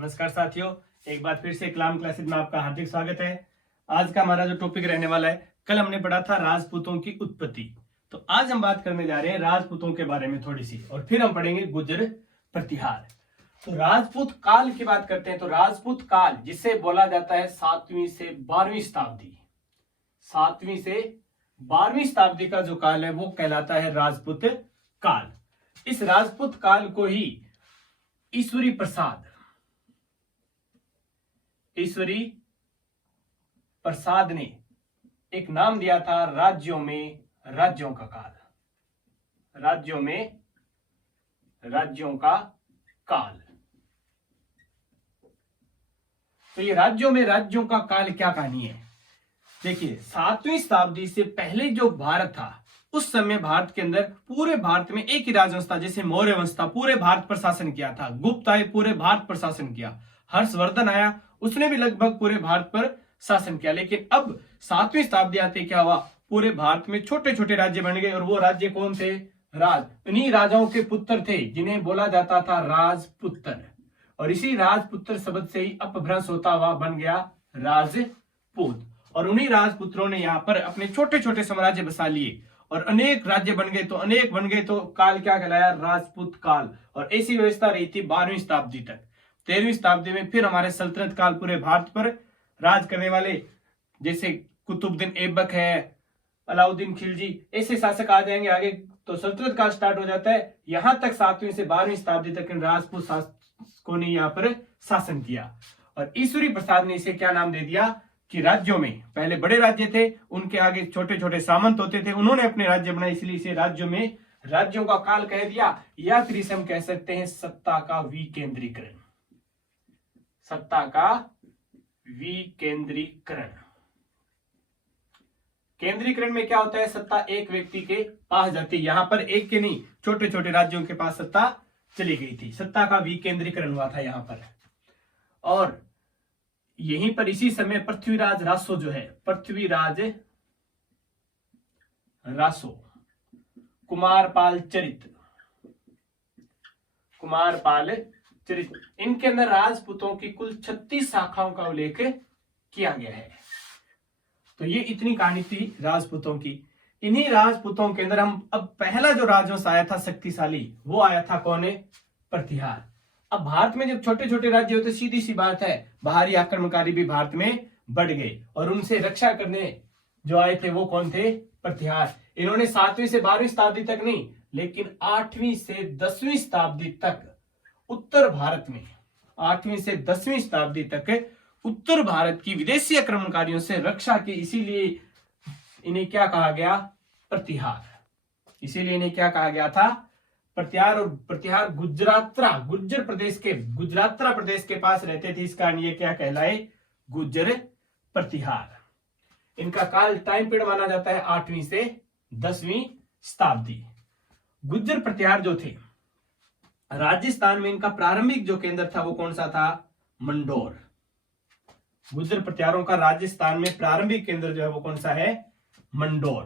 नमस्कार साथियों, एक बार फिर से कलाम क्लासेस में आपका हार्दिक स्वागत है। आज का हमारा जो टॉपिक रहने वाला है, कल हमने पढ़ा था राजपूतों की उत्पत्ति। तो आज हम बात करने जा रहे हैं राजपूतों के बारे में थोड़ी सी, और फिर हम पढ़ेंगे गुर्जर प्रतिहार। तो राजपूत काल की बात करते हैं तो राजपूत काल जिसे बोला जाता है 7वीं से 12वीं शताब्दी, 7वीं से 12वीं शताब्दी का जो काल है वो कहलाता है राजपूत काल। इस राजपूत काल को ही ईश्वरी प्रसाद ने एक नाम दिया था, राज्यों का काल, राज्यों का काल। तो ये राज्यों का काल क्या कहानी है? देखिए, 7वीं शताब्दी से पहले जो भारत था, उस समय भारत के अंदर पूरे भारत में एक ही राजवंश था। जैसे मौर्य वंश था, पूरे भारत पर शासन किया था। गुप्त आए, पूरे भारत पर शासन किया। हर्षवर्धन आया, उसने भी लगभग पूरे भारत पर शासन किया। लेकिन अब 7वीं शताब्दी आते क्या हुआ, पूरे भारत में छोटे छोटे राज्य बन गए। और वो राज्य कौन थे? इन्हीं राजाओं के पुत्र थे जिन्हें बोला जाता था राजपुत्र। और इसी राजपुत्र शब्द से ही अपभ्रंश होता हुआ बन गया राजपूत। और उन्हीं राजपुत्रों ने यहाँ पर अपने छोटे छोटे साम्राज्य बसा लिए और अनेक राज्य बन गए। तो काल क्या कहलाया? राजपूत काल। और ऐसी व्यवस्था रही थी 12वीं शताब्दी तक। 13वीं शताब्दी में फिर हमारे सल्तनत काल पूरे भारत पर राज करने वाले, जैसे कुतुबुद्दीन ऐबक है, अलाउद्दीन खिलजी, ऐसे शासक आ जाएंगे आगे। तो सल्तनत काल स्टार्ट हो जाता है। यहां तक 7वीं से 12वीं शताब्दी तक इन राजपूत शासकों ने यहाँ पर शासन किया। और ईश्वरी प्रसाद ने इसे क्या नाम दे दिया कि राज्यों में पहले बड़े राज्य थे, उनके आगे छोटे छोटे सामंत होते थे, उन्होंने अपने राज्य बनाए, इसलिए इसे राज्यों का काल कह दिया। या फिर इसे हम कह सकते हैं सत्ता का विकेंद्रीकरण। केंद्रीकरण में क्या होता है? सत्ता एक व्यक्ति के पास जाती है। यहां पर एक के नहीं, छोटे छोटे राज्यों के पास सत्ता चली गई थी। सत्ता का विकेंद्रीकरण हुआ था यहां पर। और यहीं पर इसी समय पृथ्वीराज रासो, कुमारपाल चरित, इनके अंदर राजपूतों की कुल 36 शाखाओं का उल्लेख किया गया है। तो ये इतनी कहानी थी राजपूतों की। इन्हीं राजपूतों के अंदर हम अब पहला जो राजवंश आया था शक्तिशाली, वो आया था कौन है? प्रतिहार। अब भारत में जब छोटे छोटे राज्य होते, सीधी सी बात है, बाहरी आक्रमणकारी भी भारत में बढ़ गए और उनसे रक्षा करने जो आए थे वो कौन थे? प्रतिहार। इन्होंने 7वीं से 12वीं शताब्दी तक नहीं, लेकिन 8वीं से 10वीं शताब्दी तक उत्तर भारत में, 8वीं से 10वीं शताब्दी तक उत्तर भारत की विदेशी आक्रमणकारियों से रक्षा की। इसीलिए इन्हें क्या कहा गया? प्रतिहार। इसीलिए इन्हें क्या कहा गया था? प्रतिहार। और प्रतिहार गुर्जर प्रदेश के पास रहते थे, इस कारण ये क्या कहलाए? गुर्जर प्रतिहार। इनका काल टाइम पीरियड माना जाता है 8वीं से 10वीं शताब्दी। गुर्जर प्रतिहार जो थे, राजस्थान में इनका प्रारंभिक जो केंद्र था वो कौन सा था? मंडोर। गुर्जर प्रतिहारों का राजस्थान में प्रारंभिक केंद्र जो है वो कौन सा है? मंडोर।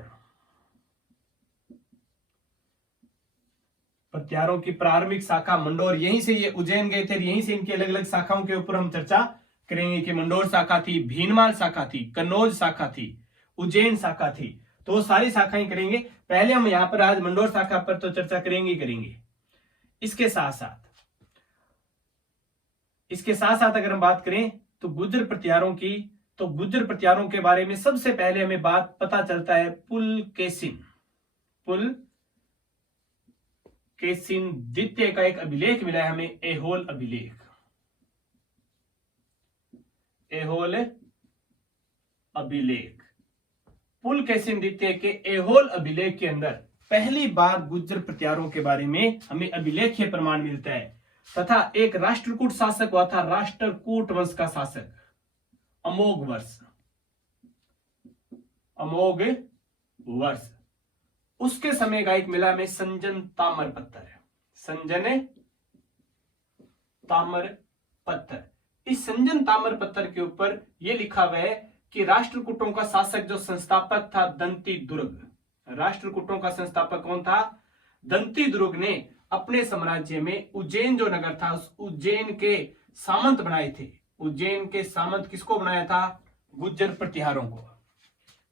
प्रतिहारों की प्रारंभिक शाखा मंडोर। यहीं से ये उज्जैन गए थे, यहीं से इनकी अलग अलग शाखाओं के ऊपर हम चर्चा करेंगे कि मंडोर शाखा थी, भीनमाल शाखा थी, कन्नौज शाखा थी, उज्जैन शाखा थी। तो सारी शाखाएं करेंगे। पहले हम यहां पर आज मंडोर शाखा पर तो चर्चा करेंगे। इसके साथ साथ अगर हम बात करें तो गुर्जर प्रतिहारों की, तो गुर्जर प्रतिहारों के बारे में सबसे पहले हमें बात पता चलता है पुलकेशिन द्वितीय का एक अभिलेख मिला है हमें, ऐहोल अभिलेख। पुलकेशिन द्वितीय के ऐहोल अभिलेख के अंदर पहली बार गुर्जर प्रतिहारों के बारे में हमें अभिलेखीय प्रमाण मिलता है। तथा एक राष्ट्रकूट शासक हुआ था, राष्ट्रकूट वंश का शासक, अमोघ वर्ष। उसके समय का एक मिला में संजन ताम्रपत्र। इस संजन ताम्रपत्र के ऊपर यह लिखा हुआ है कि राष्ट्रकूटों का शासक जो संस्थापक था दंती दुर्ग। राष्ट्रकूटों का संस्थापक कौन था? दंती दुर्ग ने अपने साम्राज्य में उज्जैन जो नगर था, उस उज्जैन के सामंत बनाए थे। उज्जैन के सामंत किसको बनाया था? गुज्जर प्रतिहारों को।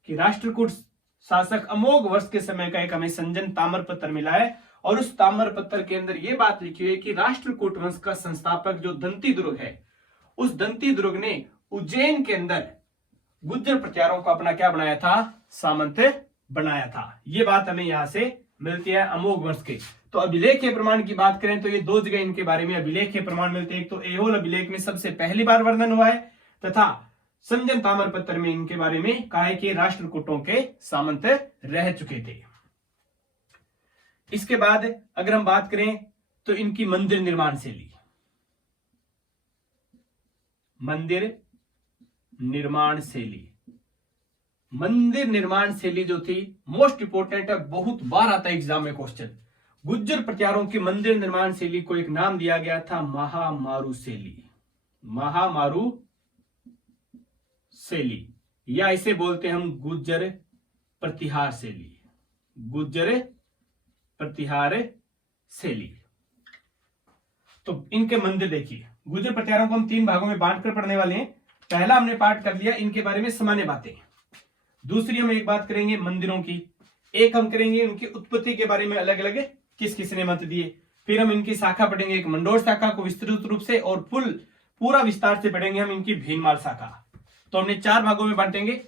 कि राष्ट्रकूट शासक अमोघ वर्ष के समय का एक हमें संजन ताम्रपत्र मिला है, और उस ताम्रपत्र के अंदर यह बात लिखी हुई है कि राष्ट्रकूट वंश का संस्थापक जो दंती दुर्ग है, उस दंती दुर्ग ने उज्जैन के अंदर गुज्जर प्रतिहारों को अपना क्या बनाया था? सामंत बनाया था। ये बात हमें यहां से मिलती है अमोघ वंश के। तो अभिलेख प्रमाण की बात करें तो ये दो जगह इनके बारे में अभिलेख प्रमाण मिलते हैं। एक तो ऐहोल अभिलेख में सबसे पहली बार वर्णन हुआ है, तथा संजन ताम्रपत्र में इनके बारे में कहा है कि राष्ट्रकूटों के सामंत रह चुके थे। इसके बाद अगर हम बात करें तो इनकी मंदिर निर्माण शैली, मंदिर निर्माण शैली जो थी मोस्ट इंपोर्टेंट है, बहुत बार आता है एग्जाम में क्वेश्चन। गुज्जर प्रतिहारों की मंदिर निर्माण शैली को एक नाम दिया गया था महामारू शैली, या इसे बोलते हैं हम गुज्जर प्रतिहार शैली। तो इनके मंदिर देखिए, गुज्जर प्रतिहारों को हम 3 भागों में बांटकर पढ़ने वाले हैं। पहला हमने पाठ कर लिया इनके बारे में सामान्य बातें, दूसरी हम एक बात करेंगे मंदिरों की, एक हम करेंगे उनकी उत्पत्ति के बारे में, अलग अलग किस किस ने मत दिए, फिर हम इनकी शाखा पढ़ेंगे, एक मंडोर शाखा को विस्तृत रूप से, और पूरा विस्तार से पढ़ेंगे हम इनकी भीनमाल शाखा। तो हमने 4 भागों में बांटेंगे,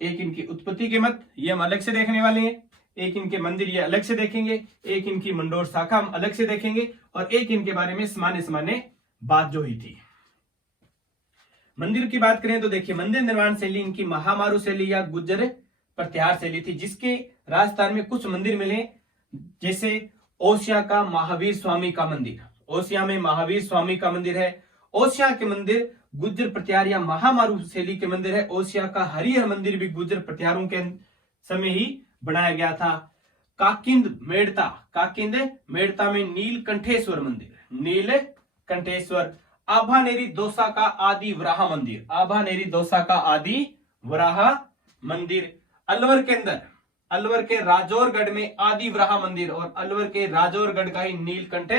एक इनकी उत्पत्ति के मत, ये हम अलग से देखने वाले हैं, एक इनके मंदिर ये अलग से देखेंगे, एक इनकी मंडोर शाखा हम अलग से देखेंगे, और एक इनके बारे में सामान्य बात जो हुई थी। मंदिर की बात करें तो देखिए, मंदिर निर्माण शैली इनकी महामारू शैली या गुज्जर प्रतिहार शैली थी, जिसके राजस्थान में कुछ मंदिर मिले, जैसे ओसिया का महावीर स्वामी का मंदिर, ओसिया में महावीर स्वामी का मंदिर है। ओसिया के मंदिर गुज्जर प्रतिहार या महामारू शैली के मंदिर है। ओसिया का हरिहर मंदिर भी गुज्जर प्रतिहारों के समय ही बनाया गया था। काकिंद मेड़ता में नीलकंठेश्वर मंदिर, आभानेरी दौसा का आदि वराह मंदिर, अलवर के राजौरगढ़ में आदि वराह मंदिर, और अलवर के राजौरगढ़ का ही नीलकंठ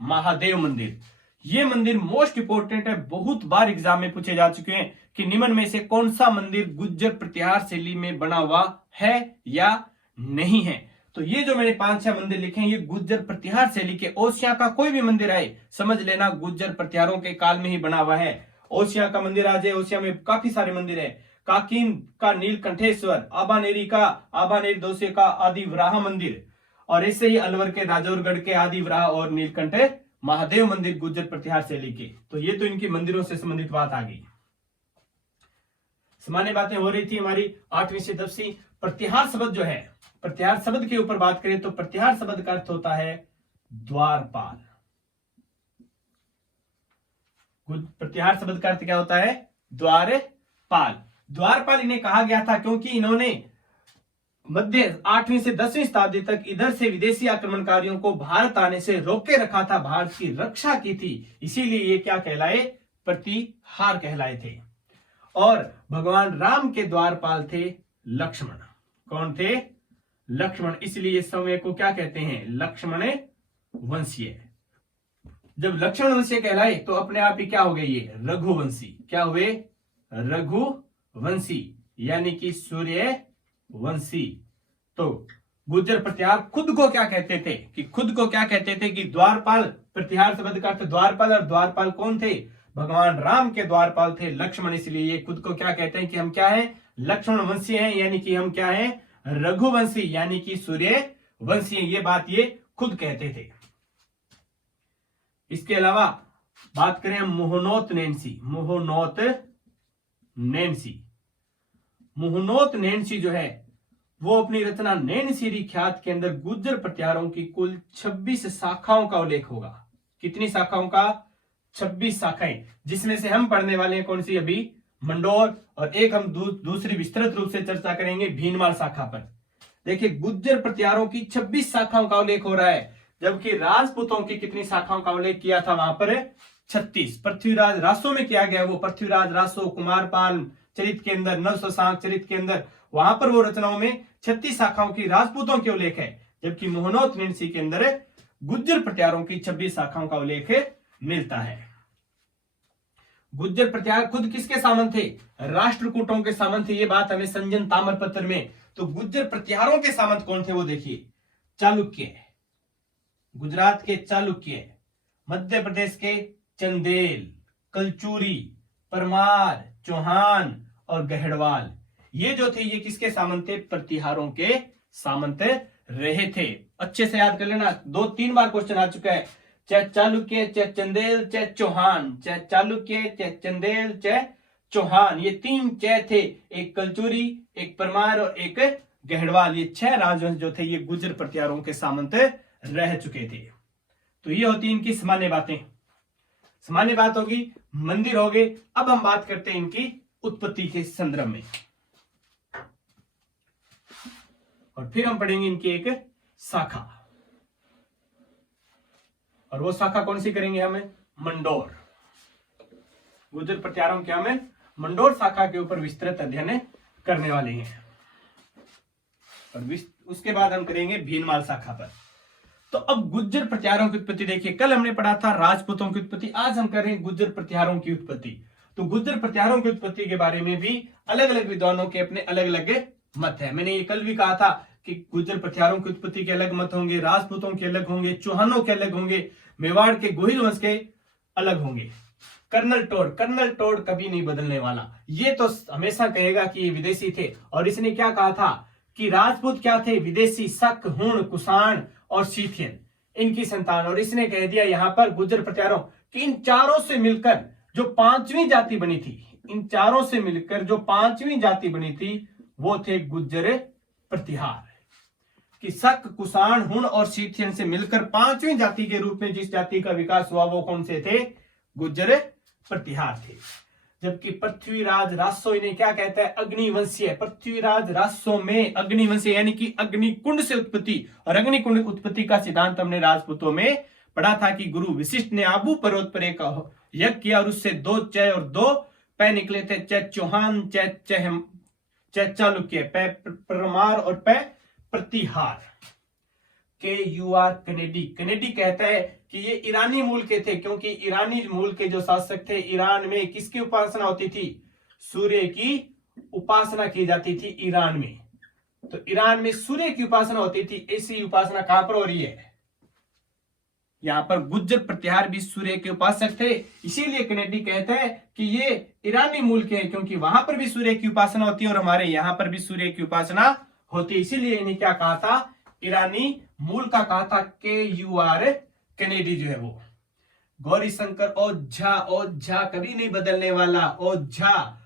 महादेव मंदिर। ये मंदिर मोस्ट इंपोर्टेंट है, बहुत बार एग्जाम में पूछे जा चुके हैं कि निम्न में से कौन सा मंदिर गुज्जर प्रतिहार शैली में बना हुआ है या नहीं है। तो ये जो मैंने 5-6 मंदिर लिखे हैं, ये गुज्जर प्रतिहार शैली के। ओसिया का कोई भी मंदिर आए समझ लेना गुज्जर प्रतिहारों के काल में ही बना हुआ है। ओसिया का मंदिर आ जाए, ओसिया में काफी सारे मंदिर है, काकिन का नीलकंठेश्वर, आभानेरी दौसे का आदि वराह मंदिर, और ऐसे ही अलवर के राजौरगढ़ के आदि वराह और नीलकंठ महादेव मंदिर गुज्जर प्रतिहार शैली के। तो ये तो इनकी मंदिरों से संबंधित बात आ गई। सामान्य बातें हो रही थी हमारी 8वीं से 10वीं। प्रतिहार शब्द जो है, प्रतिहार शब्द के ऊपर बात करें तो प्रतिहार शब्द का अर्थ होता है द्वारपाल। प्रतिहार शब्द का अर्थ क्या होता है? द्वारपाल इन्हें कहा गया था क्योंकि इन्होंने मध्य 8वीं से 10वीं शताब्दी तक इधर से विदेशी आक्रमणकारियों को भारत आने से रोके रखा था, भारत की रक्षा की थी, इसीलिए ये क्या कहलाए? प्रतिहार कहलाए थे। और भगवान राम के द्वारपाल थे लक्ष्मण। कौन थे? लक्ष्मण। इसलिए इस समय को क्या कहते हैं? लक्ष्मण वंशीय। जब लक्ष्मण वंशीय कहलाए तो अपने आप ही क्या हो गए? ये रघुवंशी। क्या हुए? रघुवंशी, यानी कि सूर्य वंशी। तो गुज्जर प्रतिहार खुद को क्या कहते थे? कि द्वारपाल। प्रतिहार शब्द का अर्थ द्वारपाल, और द्वारपाल कौन थे? भगवान राम के द्वारपाल थे लक्ष्मण। इसलिए ये खुद को क्या कहते हैं कि हम क्या हैं? लक्ष्मण वंशी हैं, यानी कि हम क्या हैं? रघुवंशी, यानी कि सूर्य वंशी। ये बात ये खुद कहते थे। इसके अलावा बात करें हम मोहनोत नैनसी जो है वो अपनी रचना नैनसीरी ख्यात के अंदर गुज्जर प्रतिहारों की कुल 26 शाखाओं का उल्लेख होगा। कितनी शाखाओं का? 26 शाखाएं, जिसमें से हम पढ़ने वाले हैं कौन सी? अभी मंडोर, और एक हम दूसरी विस्तृत रूप से चर्चा करेंगे भीनमाल शाखा पर। देखिए गुज्जर प्रतिहारों की 26 शाखाओं का उल्लेख हो रहा है, जबकि राजपूतों की कितनी शाखाओं का उल्लेख किया था वहां पर? 36। पृथ्वीराज रासो में किया गया, वो पृथ्वीराज रासो कुमारपाल चरित के अंदर, नवशशांक चरित के अंदर, वहां पर वो रचनाओं में 36 शाखाओं की राजपूतों के उल्लेख है, जबकि मोहनोत नैनसी के अंदर गुज्जर प्रतिहारों की 26 शाखाओं का उल्लेख मिलता है। गुज्जर प्रत्यार खुद किसके सामंत थे? राष्ट्रकूटों के सामंत थे। ये बात हमें संजन ताम्रपत्र में। तो गुज्जर प्रत्यारों के सामंत कौन थे वो देखिए, चालुक्य, गुजरात के चालुक्य, मध्य प्रदेश के चंदेल, कलचुरी, परमार, चौहान और गहड़वाल, ये जो थे ये किसके सामंत थे? प्रतिहारों के सामंत रहे थे। अच्छे से याद कर लेना, 2-3 बार क्वेश्चन आ चुका है। चाहे चालुक्य, चाहे चंदेल, चाहे चौहान, चाहे चालुक्य, चाहे चंदेल, चाहे चौहान, ये 3 चाहे थे। एक कलचुरी, एक परमार और एक गहड़वाल, ये 6 राजवंश जो थे ये गुज्जर प्रतिहारों के सामंत रह चुके थे। तो ये होती इनकी सामान्य बातें। सामान्य बात होगी, मंदिर हो गए। अब हम बात करते हैं इनकी उत्पत्ति के संदर्भ में, और फिर हम पढ़ेंगे इनकी एक शाखा। और वो शाखा कौन सी करेंगे हमें? मंडोर। गुज्जर प्रतिहारों के हमें मंडोर शाखा के ऊपर विस्तृत अध्ययन करने वाले हैं। और उसके बाद हम करेंगे भीनमाल शाखा पर। तो अब गुज्जर प्रतिहारों की उत्पत्ति देखिए, कल हमने पढ़ा था राजपूतों की उत्पत्ति, आज हम कर रहे हैं गुज्जर प्रतिहारों की उत्पत्ति। तो गुज्जर प्रतिहारों की उत्पत्ति के बारे में भी अलग अलग विद्वानों के अपने अलग अलग मत है। मैंने ये कल भी कहा था कि गुज्जर प्रतिहारों की उत्पत्ति के अलग मत होंगे, राजपूतों के अलग होंगे, चौहानों के अलग होंगे, मेवाड़ के गोहिल वंश के अलग होंगे। कर्नल टोड कभी नहीं बदलने वाला। ये तो हमेशा कहेगा कि ये विदेशी थे। और इसने क्या कहा था कि राजपूत क्या थे? विदेशी, शक, हुण, कुषाण और सीथियन, इनकी संतान। और इसने कह दिया यहां पर गुज्जर प्रतिहारों कि इन चारों से मिलकर जो 5वीं जाति बनी थी, इन चारों से मिलकर जो 5वीं जाति बनी थी वो थे गुज्जर प्रतिहार। कि शक, कुषाण, हुण और सीथियन से मिलकर 5वीं जाति के रूप में जिस जाति का विकास हुआ वो कौन से थे? गुज्जर प्रतिहार थे। जबकि पृथ्वीराज रासो इन्हें क्या कहता है? अग्निवंशीय। पृथ्वीराज रासो में अग्निवंशीय यानी कि अग्निकुंड से उत्पत्ति, और अग्निकुंड उत्पत्ति का सिद्धांत हमने राजपूतों में पढ़ा था कि गुरु वशिष्ठ ने आबू पर्वत पर एक यज्ञ किया और उससे 2 चय और 2 पै निकले थे। चय चौहान, चय चालुक्य, पै परमार और पै प्रतिहार। KUR कनेडी, कनेडी कहता है कि ये ईरानी मूल के थे, क्योंकि ईरानी मूल के जो शासक थे, ईरान में किसकी उपासना होती थी? सूर्य की उपासना की जाती थी ईरान में। तो ईरान में सूर्य की उपासना होती थी। ऐसी उपासना कहां पर हो रही है? यहां पर गुज्जर प्रतिहार भी सूर्य के उपासक थे। इसीलिए कनेडी कहता है कि ये ईरानी मूल के हैं, क्योंकि वहां पर भी सूर्य की उपासना होती है और हमारे यहां पर भी सूर्य की उपासना होती है। इसीलिए इन्हें क्या कहा था? ईरानी मूल का कहा था। KUR कनेडी जो है वो। गौरी शंकर ओझा कभी नहीं बदलने वाला। ओझा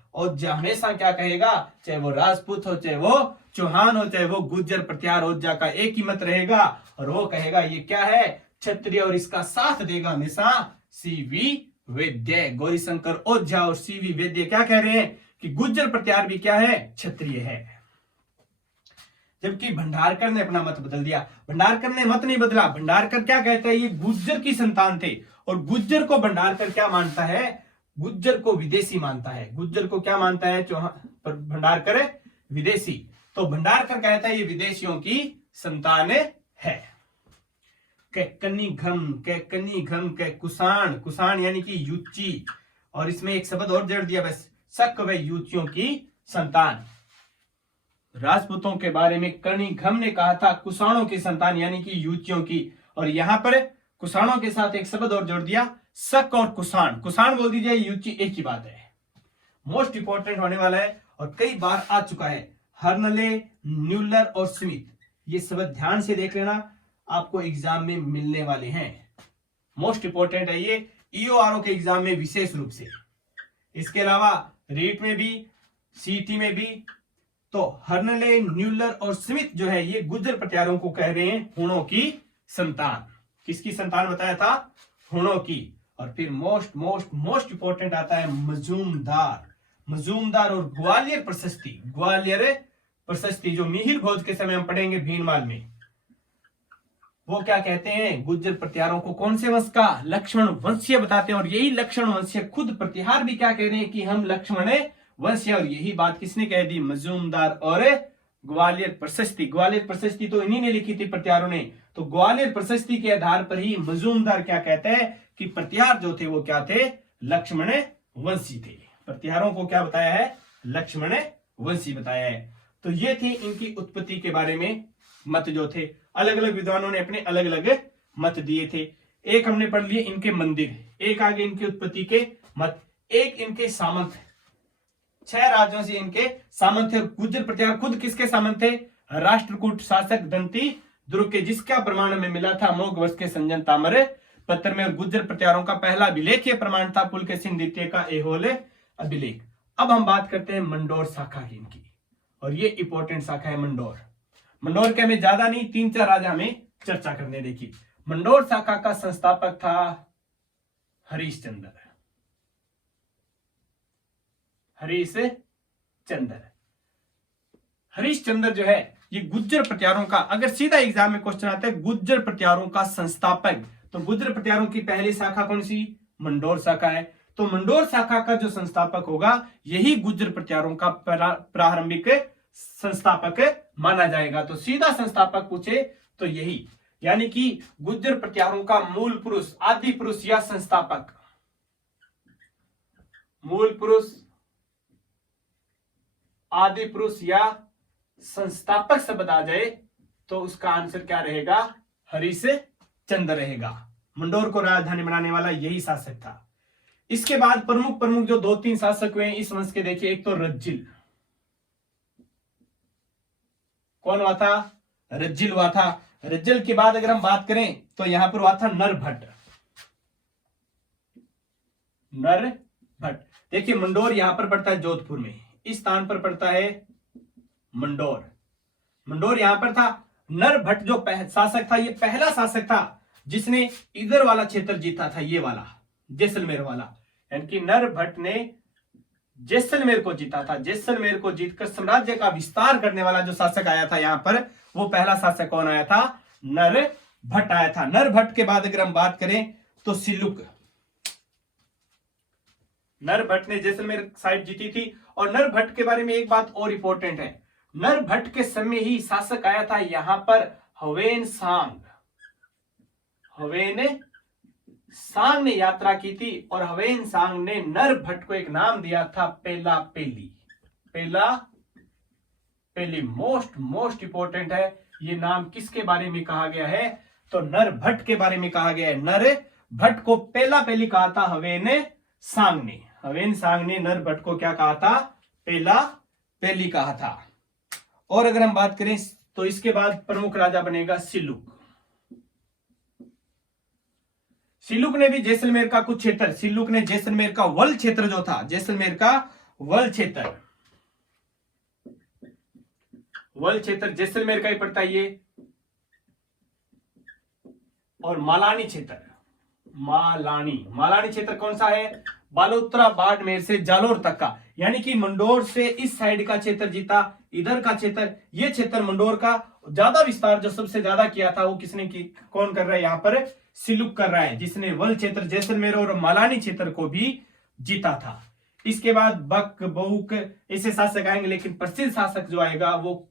हमेशा क्या कहेगा? चाहे वो राजपूत हो, चाहे वो चौहान हो, चाहे वो गुज्जर प्रतिहार, ओझा का एक ही मत रहेगा। और वो कहेगा ये क्या है? क्षत्रिय, और इसका साथ देगा हमेशा CV वैद्य। गौरी शंकर ओझा और CV वैद्य क्या कह रहे हैं कि गुज्जर प्रतिहार भी क्या है? क्षत्रिय है। जबकि भंडारकर ने अपना मत बदल दिया। भंडारकर ने मत नहीं बदला। भंडारकर क्या कहता है? ये गुज्जर की संतान थे। और गुज्जर को भंडारकर क्या मानता है? गुज्जर को विदेशी मानता है। गुज्जर को क्या मानता है भंडारकर? विदेशी। तो भंडारकर कहता है ये विदेशियों की संतान है। कुषाण यानी कि युची, और इसमें एक शब्द और जोड़ दिया बस, शक व युचियों की संतान। राजपूतों के बारे में कनिघम ने कहा था कुषाणों की संतान यानी कि युचियों की, और यहां पर कुषाणों के साथ एक शब्द और जोड़ दिया, शक और कुषाण। कुषाण बोल दीजिए, युची एक ही बात है। मोस्ट इंपॉर्टेंट होने वाला है और कई बार आ चुका है। हर्नले, न्यूलर और स्मिथ, ये शब्द ध्यान से देख लेना, आपको एग्जाम में मिलने वाले हैं। मोस्ट इंपॉर्टेंट है ये EORO के एग्जाम में विशेष रूप से। इसके अलावा रीट में भी, CT में भी। तो हर्नले, न्यूलर और स्मिथ जो है ये गुज्जर प्रतिहारों को कह रहे हैं हुणों की संतान। किसकी संतान बताया था? हुणों की। और फिर मोस्ट इंपॉर्टेंट आता है मजूमदार और ग्वालियर प्रशस्ति जो मिहिर भोज के समय हम पढ़ेंगे भीनमाल में। वो क्या कहते हैं? गुज्जर प्रतिहारों को कौन से वंश का? लक्ष्मण वंशीय बताते हैं। और यही लक्ष्मण वंशीय खुद प्रतिहार भी क्या कह रहे हैं कि हम लक्ष्मण वंशीय। और यही बात किसने कह दी? मजूमदार और ग्वालियर प्रशस्ति तो इन्हीं ने लिखी थी प्रतिहारों ने। तो ग्वालियर प्रशस्ति के आधार पर ही मजूमदार क्या कहते हैं कि प्रतिहार जो थे वो क्या थे? लक्ष्मण वंशी थे। प्रतिहारों को क्या बताया है? लक्ष्मण वंशी बताया है। तो ये थे इनकी उत्पत्ति के बारे में मत जो थे। अलग अलग विद्वानों ने अपने अलग अलग मत दिए थे। एक हमने पढ़ लिए इनके मंदिर, एक आगे इनकी उत्पत्ति के मत, एक इनके सामंत, 6 राज्यों से इनके सामंत थे। गुर्जर प्रतिहार खुद किसके सामंत थे? राष्ट्रकूट शासक दंती दुर्ग के, जिसका प्रमाण हमें मिला था अमोघ वर्ष के संजन ताम्र पत्र में। और गुर्जर प्रतिहारों का पहला अभिलेख प्रमाण था पुलकेशिन द्वितीय का ऐहोल अभिलेख। अब हम बात करते हैं मंडोर शाखा की इनकी, और ये इंपॉर्टेंट शाखा है मंडोर। मंडोर के हमें ज्यादा नहीं 3-4 राजा हमें चर्चा करने। देखिए मंडोर शाखा का संस्थापक था हरिश्चंद्र। हरिश्चंद्र जो है ये गुर्जर प्रतिहारों का, अगर सीधा एग्जाम में क्वेश्चन आता है गुर्जर प्रतिहारों का संस्थापक, तो गुर्जर प्रतिहारों की पहली शाखा कौन सी? मंडोर शाखा है। तो मंडोर शाखा का जो संस्थापक होगा यही गुर्जर प्रतिहारों का प्रारंभिक संस्थापक माना जाएगा। तो सीधा संस्थापक पूछे तो यही, यानी कि गुर्जर प्रतिहारों का मूल पुरुष, आदि पुरुष या संस्थापक, मूल पुरुष, आदि पुरुष या संस्थापक शब्द आ जाए तो उसका आंसर क्या रहेगा? हरिश्चंद्र रहेगा। मंडोर को राजधानी बनाने वाला यही शासक था। इसके बाद प्रमुख जो 2-3 शासक हुए इस वंश के, देखिए एक तो रज्जिल, कौन हुआ था? रज्जिल हुआ था। रज्जिल के बाद अगर हम बात करें तो यहां पर हुआ था नरभट्ट। देखिए मंडोर यहां पर पड़ता है जोधपुर में, इस स्थान पर पड़ता है मंडोर यहां पर था। नरभट्ट जो शासक था, ये पहला शासक था जिसने इधर वाला क्षेत्र जीता था, ये वाला जैसलमेर वाला, यानी कि नरभट्ट ने जैसलमेर को जीता था। जैसलमेर को जीतकर साम्राज्य का विस्तार करने वाला जो शासक आया था यहां पर, वो पहला शासक कौन आया था? नरभट्ट आया था। नरभट्ट के बाद अगर हम बात करें तो सिल्लुक, नरभट्ट ने जैसलमेर साइड जीती थी। और नरभट्ट के बारे में एक बात और इंपॉर्टेंट है, नरभट्ट के समय ही शासक आया था यहां पर हवेन सांग ने यात्रा की थी, और हवेन सांग ने नरभट्ट को एक नाम दिया था पेला पेली। मोस्ट इंपॉर्टेंट है ये नाम। किसके बारे में कहा गया है? तो नरभट्ट के बारे में कहा गया है। नरभट्ट को पेला पेली कहा था हवेन सांग ने नरभट्ट को क्या कहा था? पेला पेली कहा था। और अगर हम बात करें तो इसके बाद प्रमुख राजा बनेगा सिल्लुक ने भी जैसलमेर का कुछ क्षेत्र, सिल्लुक ने जैसलमेर का वल क्षेत्र जो था, जैसलमेर का वल क्षेत्र जैसलमेर का ही पड़ता है ये। और मालानी क्षेत्र कौन सा है? बालोतरा बाड़मेर से जालोर तक का, यानी कि मंडोर से इस साइड का क्षेत्र जीता, इधर का क्षेत्र, ये क्षेत्र मंडोर का ज्यादा विस्तार जो सबसे ज्यादा किया था वो किसने की? कौन कर रहा है यहाँ पर? सिल्लुक कर रहा है, जिसने वल क्षेत्र जैसलमेर और मालानी क्षेत्र को भी जीता था। इसके बाद बक बऊक ऐसे शासक आएंगे, लेकिन प्रसिद्ध शासक जो आएगा वो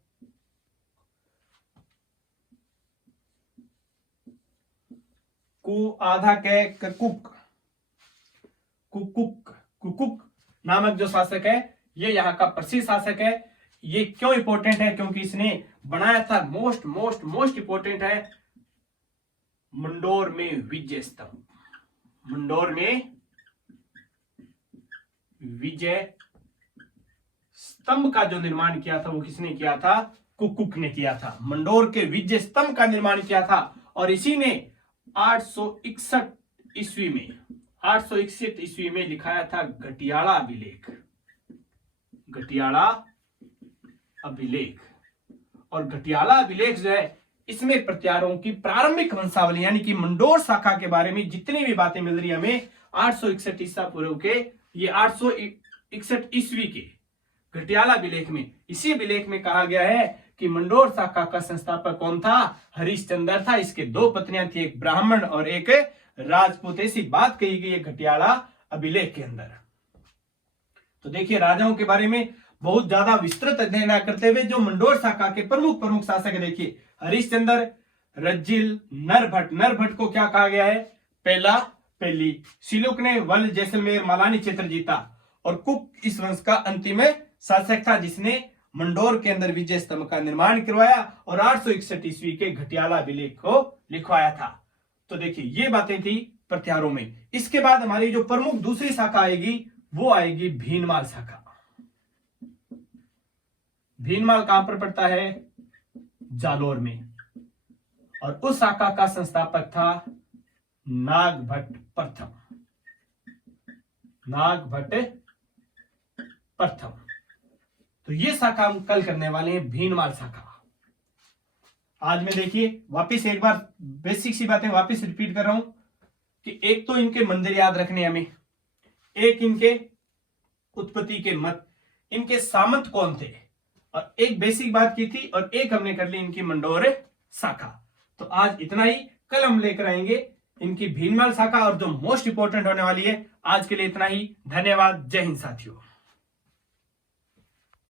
कुकुक नामक जो शासक है, ये यहाँ का प्रसिद्ध शासक है। ये क्यों इंपॉर्टेंट है? क्योंकि इसने बनाया था मोस्ट इंपॉर्टेंट है मंडोर में विजय स्तंभ का जो निर्माण किया था वो किसने किया था? कुकुक ने किया था। मंडोर के विजय स्तंभ का निर्माण किया था, और इसी ने 861 ईस्वी में लिखाया था घटियाला अभिलेख। और घटियाला अभिलेख जो है, इसमें प्रतिहारों की प्रारंभिक वंशावली, यानी कि मंडोर शाखा के बारे में जितनी भी बातें मिल रही है हमें 861 ईसा पूर्व के, ये 861 ईस्वी के घटियाला अभिलेख में, इसी अभिलेख में कहा गया है कि मंडोर शाखा का संस्थापक कौन था? हरिश्चंद्र था। इसके 2 पत्नियां थी, एक ब्राह्मण और एक राजपूत। ऐसी बात कही गई है घटियाला अभिलेख के अंदर। तो देखिए राजाओं के बारे में बहुत ज्यादा विस्तृत अध्ययन करते हुए जो मंडोर शाखा के प्रमुख शासक देखिए, हरिश्चंद्र, रज्जिल, नरभट्ट को क्या कहा गया है? पहली, सिलुक ने वल जैसलमेर मालानी क्षेत्र जीता और कुक इस वंश का अंतिम शासक था जिसने मंडोर के अंदर विजय स्तंभ का निर्माण करवाया और 861 ईस्वी के घटियाला विलेख को लिखवाया था। तो देखिए ये बातें थी प्रत्यारों में। इसके बाद हमारी जो प्रमुख दूसरी शाखा आएगी वो आएगी भीनमाल शाखा। भीनमाल कहां पर पड़ता है? जालोर में। और उस शाखा का संस्थापक था नागभट्ट प्रथम। नागभट्ट प्रथम। तो ये शाखा हम कल करने वाले हैं, भीनमाल शाखा। आज में देखिए वापस एक बार बेसिक सी बातें वापस रिपीट कर रहा हूं कि एक तो इनके मंदिर याद रखने हमें, एक इनके उत्पत्ति के मत, इनके सामंत कौन थे, और एक बेसिक बात की थी, और एक हमने कर ली इनकी मंडोर शाखा। तो आज इतना ही। कल हम लेकर आएंगे इनकी भीनमाल शाखा और जो मोस्ट इंपोर्टेंट होने वाली है। आज के लिए इतना ही। धन्यवाद। जय हिंद साथियों।